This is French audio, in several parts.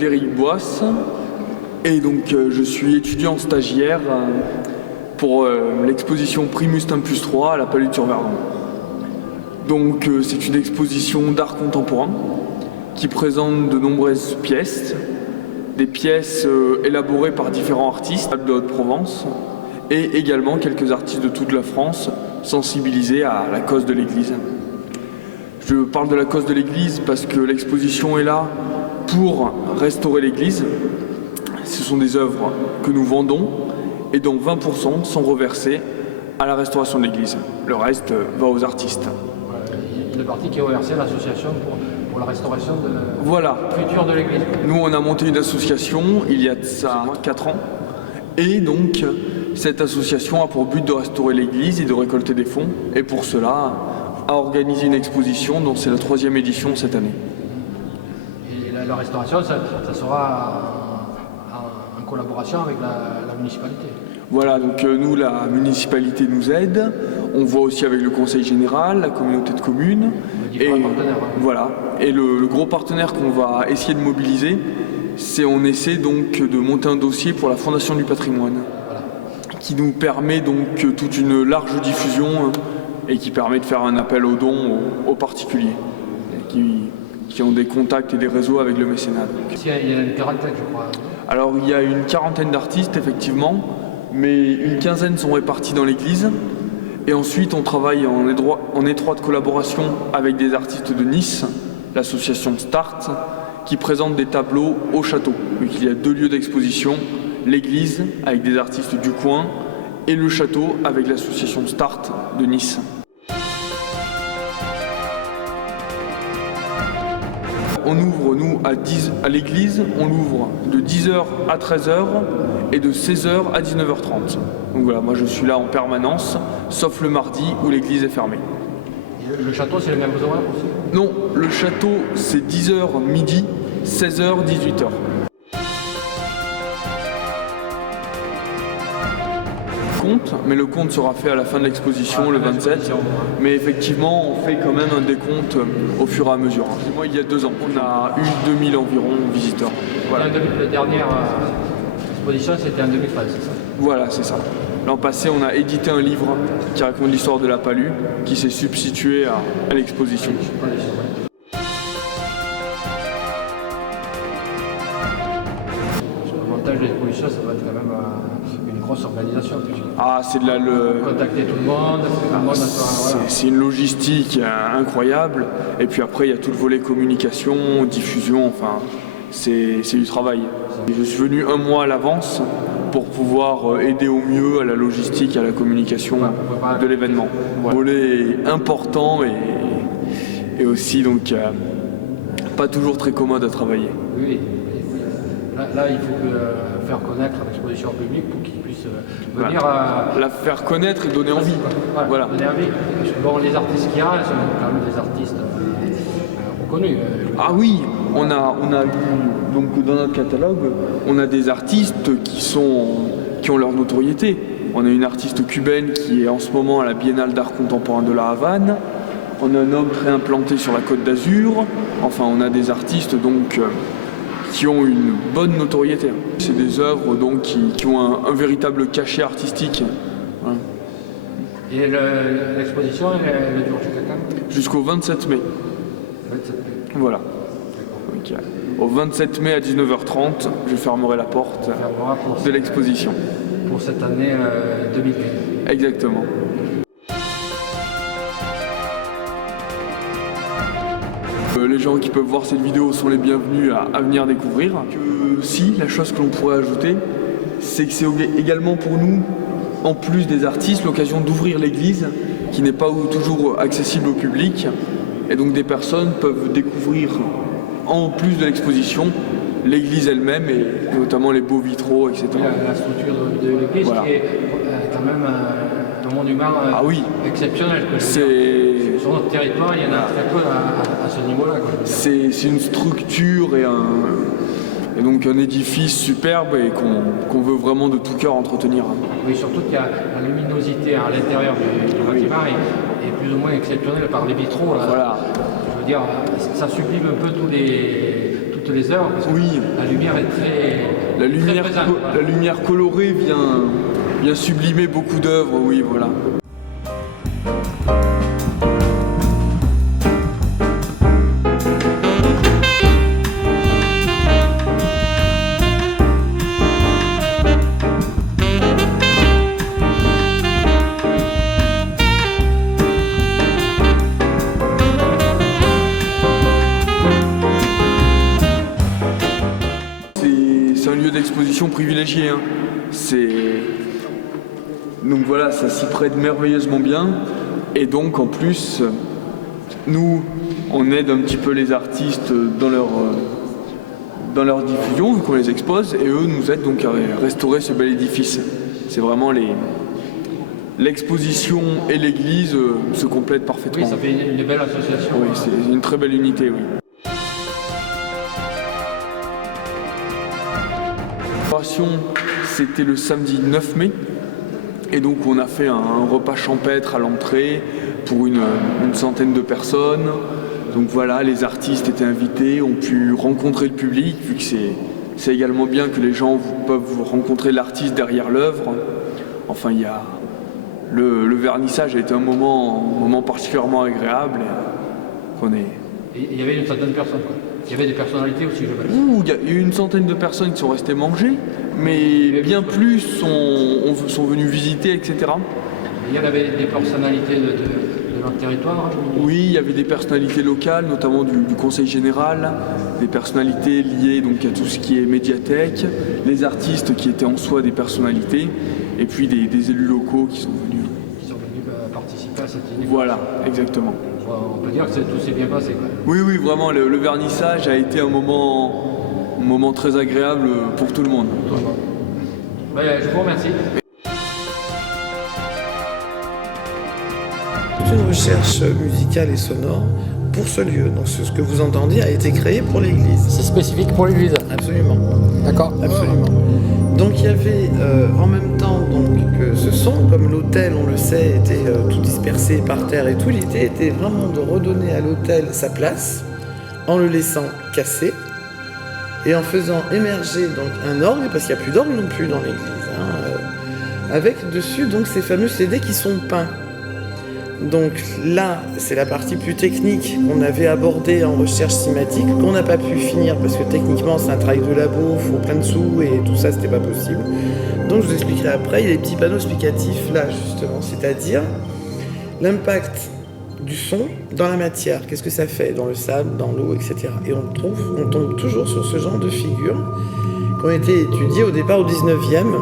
Frédéric Boisse et donc je suis étudiant stagiaire pour l'exposition Primus 1+3 à la Palud-sur-Verdon. Donc c'est une exposition d'art contemporain qui présente de nombreuses pièces, des pièces élaborées par différents artistes de Haute-Provence et également quelques artistes de toute la France sensibilisés à la cause de l'Église. Je parle de la cause de l'Église parce que l'exposition est là pour restaurer l'Église. Ce sont des œuvres que nous vendons et dont 20% sont reversés à la restauration de l'Église. Le reste va aux artistes. Une partie qui est reversée à l'association pour la restauration future de l'Église. Nous, on a monté une association il y a de ça 4 ans. Et donc, cette association a pour but de restaurer l'Église et de récolter des fonds. Et pour cela, a organisé une exposition dont c'est la 3e édition cette année. Et la restauration, ça sera en collaboration avec la municipalité. Voilà, donc nous, la municipalité nous aide. On voit aussi avec le conseil général, la communauté de communes. Voilà. Et le gros partenaire qu'on va essayer de mobiliser, on essaie donc de monter un dossier pour la Fondation du patrimoine, qui nous permet donc toute une large diffusion et qui permet de faire un appel aux dons aux particuliers qui ont des contacts et des réseaux avec le mécénat. Il y a une quarantaine, je crois. Alors il y a une quarantaine d'artistes effectivement, mais une quinzaine sont répartis dans l'église. Et ensuite on travaille en étroite collaboration avec des artistes de Nice, l'association Start, qui présente des tableaux au château. Donc il y a 2 lieux d'exposition, l'église avec des artistes du coin et le château avec l'association Start de Nice. On ouvre, nous, à l'église, on l'ouvre de 10h à 13h et de 16h à 19h30. Donc voilà, moi je suis là en permanence, sauf le mardi où l'église est fermée. Et le château, c'est les mêmes horaires aussi? Non, le château, c'est 10h midi, 16h, 18h. Mais le compte sera fait à la fin de l'exposition, le 27. Mais effectivement, on fait quand même un décompte au fur et à mesure. Moi, il y a 2 ans, on a eu 2000 environ visiteurs. Voilà. La dernière exposition, c'était en 2013, c'est ça? Voilà, c'est ça. L'an passé, on a édité un livre qui raconte l'histoire de la Palud, qui s'est substitué à l'exposition. L'avantage de l'exposition, ça va être quand même une grosse organisation. Ah, c'est de la... Contacter tout le monde, c'est une logistique incroyable. Et puis après, il y a tout le volet communication, diffusion, enfin, c'est du travail. Je suis venu 1 mois à l'avance pour pouvoir aider au mieux à la logistique, à la communication de l'événement. Un volet important et aussi donc pas toujours très commode à travailler. Oui. Là, il faut faire connaître l'exposition publique pour qu'ils puissent venir la faire connaître et donner envie. Voilà. Donner envie. Bon, les artistes qu'il y a, sont quand même des artistes reconnus. Ah oui, on a eu, donc dans notre catalogue, on a des artistes qui ont leur notoriété. On a une artiste cubaine qui est en ce moment à la Biennale d'art contemporain de la Havane. On a un homme très implanté sur la Côte d'Azur. Enfin, on a des artistes donc qui ont une bonne notoriété. C'est des œuvres donc qui ont un véritable cachet artistique. Voilà. Et l'exposition, elle dure jusqu'à quand? Jusqu'au 27 mai. 27 mai. Voilà. Donc, au 27 mai à 19h30, je fermerai la porte de l'exposition. Pour cette année 2020. Exactement. Les gens qui peuvent voir cette vidéo sont les bienvenus à venir découvrir. Si, la chose que l'on pourrait ajouter, c'est que c'est également pour nous, en plus des artistes, l'occasion d'ouvrir l'église, qui n'est pas toujours accessible au public. Et donc des personnes peuvent découvrir, en plus de l'exposition, l'église elle-même et notamment les beaux vitraux, etc. La structure de l'église qui est quand même un monument exceptionnel. Sur notre territoire, il y en a très peu à ce niveau-là. C'est une structure et donc un édifice superbe et qu'on veut vraiment de tout cœur entretenir. Oui, surtout qu'il y a la luminosité à l'intérieur du bâtiment est plus ou moins exceptionnelle par les vitraux. Là. Voilà. Je veux dire, ça sublime un peu toutes toutes les heures, parce que la lumière est très présente. La lumière colorée vient sublimer beaucoup d'œuvres, oui, voilà. C'est un lieu d'exposition privilégié, hein. Donc voilà, ça s'y prête merveilleusement bien. Et donc en plus, nous, on aide un petit peu les artistes dans leur diffusion, vu qu'on les expose, et eux nous aident donc à restaurer ce bel édifice. C'est vraiment l'exposition et l'église se complètent parfaitement. Oui, ça fait une belle association. Oui, c'est une très belle unité, oui. C'était le samedi 9 mai et donc on a fait un repas champêtre à l'entrée pour une centaine de personnes. Donc voilà, les artistes étaient invités, ont pu rencontrer le public, vu que c'est également bien que les gens peuvent rencontrer l'artiste derrière l'œuvre. Enfin, le vernissage a été un moment particulièrement agréable. Il y avait une centaine de personnes, quoi. Il y avait des personnalités aussi, je pense. Il y a eu une centaine de personnes qui sont restées manger, mais bien plus sont venues visiter, etc. Il y avait des personnalités de notre territoire. Oui, il y avait des personnalités locales, notamment du Conseil général, des personnalités liées donc à tout ce qui est médiathèque, les artistes qui étaient en soi des personnalités, et puis des élus locaux qui sont venus. Participer à cette initiative. Voilà, exactement. On peut dire que tout s'est bien passé, quoi. Oui, vraiment, le vernissage a été un moment très agréable pour tout le monde. Je vous remercie. Une recherche musicale et sonore pour ce lieu. Donc ce que vous entendiez a été créé pour l'église. C'est spécifique pour l'église. Absolument. D'accord. Absolument. Donc il y avait en même temps que ce son, comme l'autel, on le sait, était tout dispersé par terre et tout, l'idée était vraiment de redonner à l'autel sa place en le laissant casser et en faisant émerger donc un orgue, parce qu'il n'y a plus d'orgue non plus dans l'église, avec dessus donc ces fameux CD qui sont peints. Donc là, c'est la partie plus technique qu'on avait abordée en recherche cinématique, qu'on n'a pas pu finir parce que techniquement c'est un travail de labo, il faut plein de sous et tout ça, c'était pas possible. Donc je vous expliquerai après, il y a des petits panneaux explicatifs là justement, c'est-à-dire l'impact du son dans la matière, qu'est-ce que ça fait dans le sable, dans l'eau, etc. Et on tombe toujours sur ce genre de figures qui ont été étudiées au départ au 19e.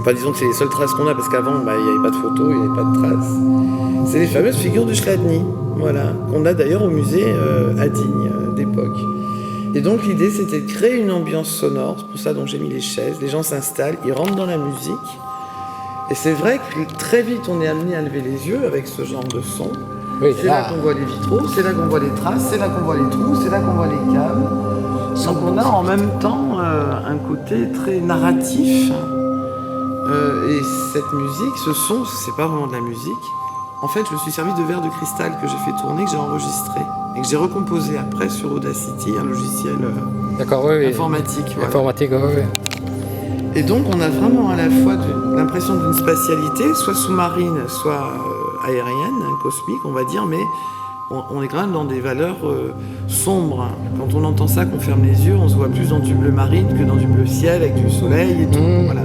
Enfin, disons que c'est les seules traces qu'on a, parce qu'avant, il n'y avait pas de photos, il n'y avait pas de traces. C'est les fameuses figures de Chladni, voilà, qu'on a d'ailleurs au musée à Digne d'époque. Et donc l'idée, c'était de créer une ambiance sonore, c'est pour ça dont j'ai mis les chaises, les gens s'installent, ils rentrent dans la musique. Et c'est vrai que très vite, on est amené à lever les yeux avec ce genre de son. Oui, c'est là qu'on voit les vitraux, c'est là qu'on voit les traces, c'est là qu'on voit les trous, c'est là qu'on voit les câbles. Donc on a en même temps un côté très narratif. Et cette musique, ce son, c'est pas vraiment de la musique. En fait, je me suis servi de verres de cristal que j'ai fait tourner, que j'ai enregistré et que j'ai recomposé après sur Audacity, un logiciel informatique. Voilà. Informatique, oui. Et donc, on a vraiment à la fois l'impression d'une spatialité, soit sous-marine, soit aérienne, cosmique, on va dire, mais on est quand même dans des valeurs sombres. Quand on entend ça, qu'on ferme les yeux, on se voit plus dans du bleu marine que dans du bleu ciel avec du soleil et tout. Voilà.